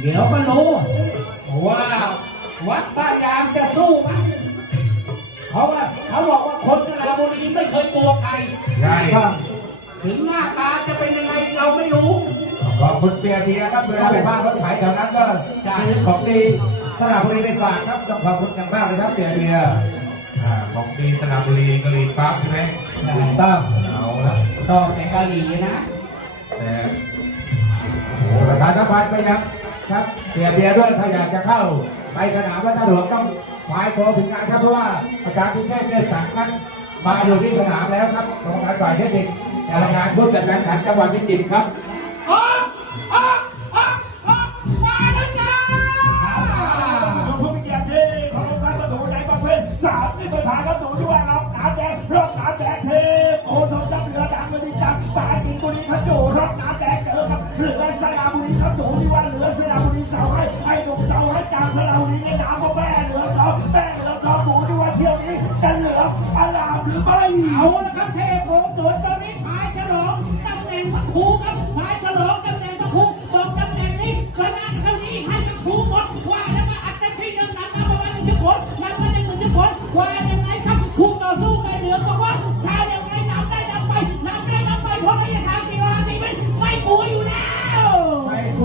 เดี๋ยวก็รู้ ว่าวัดบ้านยางจะสู้ไหมเพราะว่าเขาบอกว่าคนสระบุรีไม่เคยกลัวใคร ใช่ถึงหน้าตาจะเป็นยังไงเราไม่รู้ขอบคุณเปียเบียร์ครับเวลาไปบ้านรถขายแถวนั้นก็จะมีของดีสระบุรีไปฝากครับต้องขอบคุณอย่างมากเลยครับเปียเบียร์อ่าของดีสระบุรีกะหรี่ปั๊บใช่ไหมถูกต้องเอาละชอบแต่กะหรี่นะแต่ประธานสภาไปยัง ครับเปียเบียร์ด้วยถ้าอยากจะเข้าไปสนามวัดท่าหลวงต้องหมายโทรถึงงานครับเพราะว่าอาจารย์ที่แค่ได้สั่งกันมาอยู่ที่สนามแล้วครับกรรมการฝ่ายเทคนิครายงานผู้จัดการแข่งขันจังหวัดพิจิตรครับออกออกออกออกมาแล้วจ้าผู้มีเกียรติที่เคารพการประตูในประเภทสามสิบประธานประตูที่ว่าเราน้ำแดงรอบน้ำแดงเท จอครับเรือสระบุรีขจูที่ว่าเหลือสระบุรีเสาให้ให้หนุ่มเสาให้จางสระบุรีในน้ำก็แม่เหลือเสาแม่เหลือเสาหมูที่ว่าเที่ยวนี้จะเหลืออลามหรือไม่เอาละครับเทพโงสวนตอนนี้พายฉลองตำแหน่งพระครูครับพายฉลอง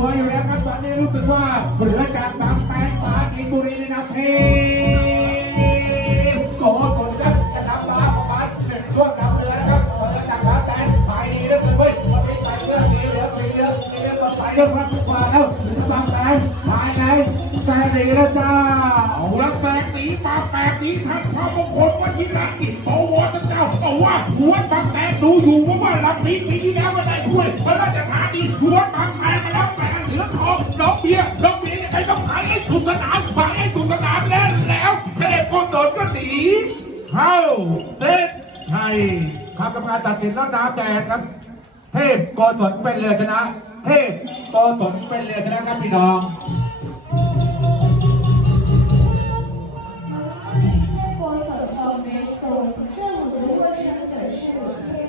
วอยู่แล้วครับตอนนี้รู้สึกว่าเหลือจากบางแตงปาจีนบุรีในนาทีโกศลครับจะนำมาประมาณหนึ่งช่วงนำเรือนะครับเหลือจากบางแตงขายดีเหลือเกินเว้ยวันนี้ใส่เลือดสีเหลืองสีเหลืองสีเหลืองก็ใส่เลือดครับทุกวันแล้วเหลือบางแตงขายไหนใส่ดีแล้วจ้าเอาละแปดสีมาแปดสีท่านพระมงคลวัชิระกิจโอวอรเจ้าเอาว่าหัวบางแปดดูอยู่ว่าว่าลำนี้ปีที่แล้วก็ได้ถ้วยพระราชทานดีหัวบางแปด กุนานฝังไอ้กุศนานแล้วแล้วเทพโกศลก็หนีเข้าเส้นชัยครับกรรมการตัดสินแล้วน้ำแตกครับ เทพโกศลเป็นเลยชนะ เทพโกศลเป็นเลยชนะครับพี่น้องโกศลทองเมโซเชื่อหรือว่าฉันเจอชื่อ